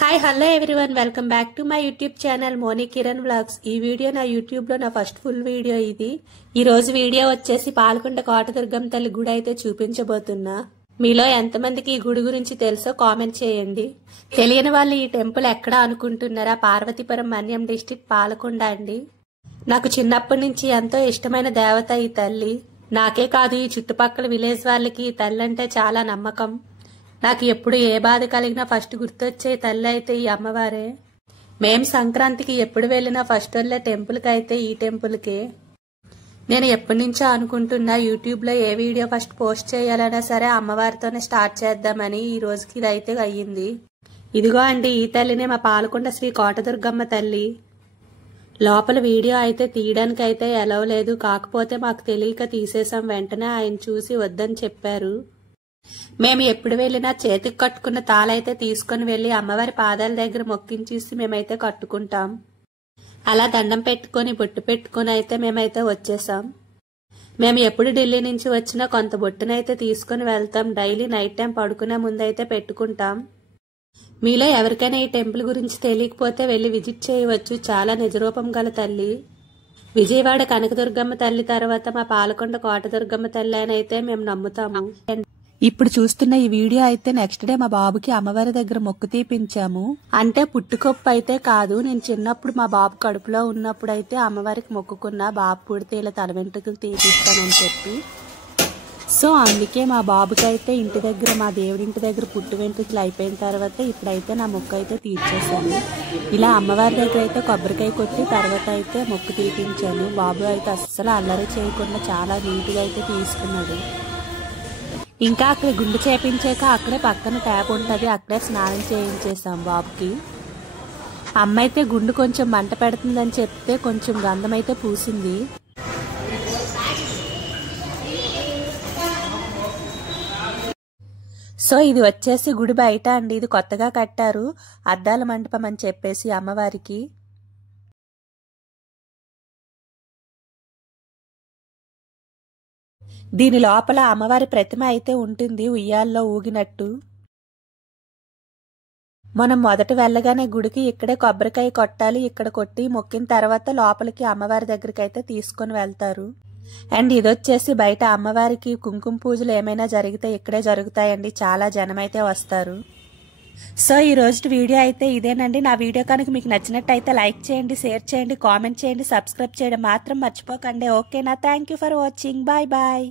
Hi hello everyone welcome back to my YouTube channel Moni Kiran vlogs. ఈ video నా YouTube లో నా ఫస్ట్ ఫుల్ వీడియో ఇది. ఈ రోజు వీడియో వచ్చేసి పాలకొండ కోటదుర్గమ్మ తల్లి గుడి అయితే చూపించబోతున్నా. మీలో ఎంతమందికి ఈ గుడి గురించి తెలుసో కామెంట్ చేయండి. తెలియని వాళ్ళు ఈ టెంపుల్ ఎక్కడ అనుకుంటున్నారా? పార్వతీపురం మన్యం డిస్ట్రిక్ట్ పాలకొండ అండి. నాకు చిన్నప్పటి నుంచి ఎంతో ఇష్టమైన దేవత ఈ తల్లి. నాకే కాదు ఈ చుట్టుపక్కల విలేజ్ వాళ్ళకి ఈ తల్లి అంటే చాలా నమ్మకం. నాకు ఎప్పుడు ఏ బాధ కలిగినా ఫస్ట్ గుర్తొచ్చే తల్లి అయితే ఈ అమ్మవారే. మేం సంక్రాంతికి ఎప్పుడు వెళ్ళినా ఫస్ట్ వెళ్ళే టెంపుల్కి అయితే ఈ టెంపుల్కే. నేను ఎప్పటి నుంచో అనుకుంటున్నా యూట్యూబ్లో ఏ వీడియో ఫస్ట్ పోస్ట్ చేయాలన్నా సరే అమ్మవారితోనే స్టార్ట్ చేద్దామని. ఈ రోజుకి ఇదైతే అయ్యింది. ఇదిగో అండి ఈ తల్లినే మా పాలకొండ శ్రీ కోటదుర్గమ్మ తల్లి. లోపల వీడియో అయితే తీయడానికి అయితే ఎలవ్ లేదు, కాకపోతే మాకు తెలియక తీసేసాం. వెంటనే ఆయన చూసి వద్దని చెప్పారు. మేము ఎప్పుడు వెళ్ళినా చేతికి కట్టుకున్న తాళైతే తీసుకుని వెళ్లి అమ్మవారి పాదాల దగ్గర మొక్కించేసి మేమైతే కట్టుకుంటాం. అలా దండం పెట్టుకుని బొట్టు పెట్టుకుని అయితే మేమైతే వచ్చేసాం. మేము ఎప్పుడు ఢిల్లీ నుంచి వచ్చినా కొంత బొట్టునైతే తీసుకుని వెళ్తాం. డైలీ నైట్ టైం పడుకునే ముందైతే పెట్టుకుంటాం. మీలో ఎవరికైనా ఈ టెంపుల్ గురించి తెలియకపోతే వెళ్లి విజిట్ చేయవచ్చు. చాలా నిజరూపం గల తల్లి. విజయవాడ కనకదుర్గమ్మ తల్లి తర్వాత మా పాలకొండ కోటదుర్గమ్మ తల్లి అని అయితే మేము నమ్ముతాము. ఇప్పుడు చూస్తున్న ఈ వీడియో అయితే నెక్స్ట్ డే మా బాబుకి అమ్మవారి దగ్గర మొక్కు తీపించాము. అంటే పుట్టుకొప్పు అయితే కాదు, నేను చిన్నప్పుడు మా బాబు కడుపులో ఉన్నప్పుడు అయితే అమ్మవారికి మొక్కుకున్నా బాబు పుడితే ఇలా తల వెంట్రుకలు తీపిస్తానని చెప్పి. సో అందుకే మా బాబుకి అయితే ఇంటి దగ్గర మా దేవుడింటి దగ్గర పుట్టు వెంట్రుకలు అయిపోయిన తర్వాత ఇప్పుడైతే నా మొక్కు అయితే తీర్చేశాను. ఇలా అమ్మవారి దగ్గర అయితే కొబ్బరికాయ కొట్టి తర్వాత అయితే మొక్కు తీపించాను. బాబు అయితే అస్సలు అల్లరి చేయకుండా చాలా నీట్గా అయితే తీసుకున్నాడు. ఇంకా అక్కడ గుండు చేపించాక అక్కడే పక్కన ట్యాప్ ఉంటుంది, అక్కడే స్నానం చేయించేసాం బాబుకి. అమ్మ అయితే గుండు కొంచెం మంట పెడుతుందని చెప్తే కొంచెం గంధం అయితే పూసింది. సో ఇది వచ్చేసి గుడి బయట అండి. ఇది కొత్తగా కట్టారు, అద్దాల మండపం అని చెప్పేసి అమ్మవారికి. దీని లోపల అమ్మవారి ప్రతిమ అయితే ఉంటుంది, ఉయ్యాల్లో ఊగినట్టు. మనం మొదట వెళ్ళగానే గుడికి ఇక్కడే కొబ్బరికాయ కొట్టాలి. ఇక్కడ కొట్టి మొక్కిన తర్వాత లోపలికి అమ్మవారి దగ్గరికి అయితే తీసుకొని వెళ్తారు. అండ్ ఇదొచ్చేసి బయట అమ్మవారికి కుంకుమ పూజలు ఏమైనా జరిగితే ఇక్కడే జరుగుతాయండి. చాలా జనం అయితే వస్తారు. సో ఈ రోజు వీడియో అయితే ఇదేనండి. నా వీడియో కనుక మీకు నచ్చినట్టయితే లైక్ చేయండి, షేర్ చేయండి, కామెంట్ చేయండి, సబ్స్క్రైబ్ చేయడం మాత్రం మర్చిపోకండి. ఓకేనా? Thank you for watching. Bye bye.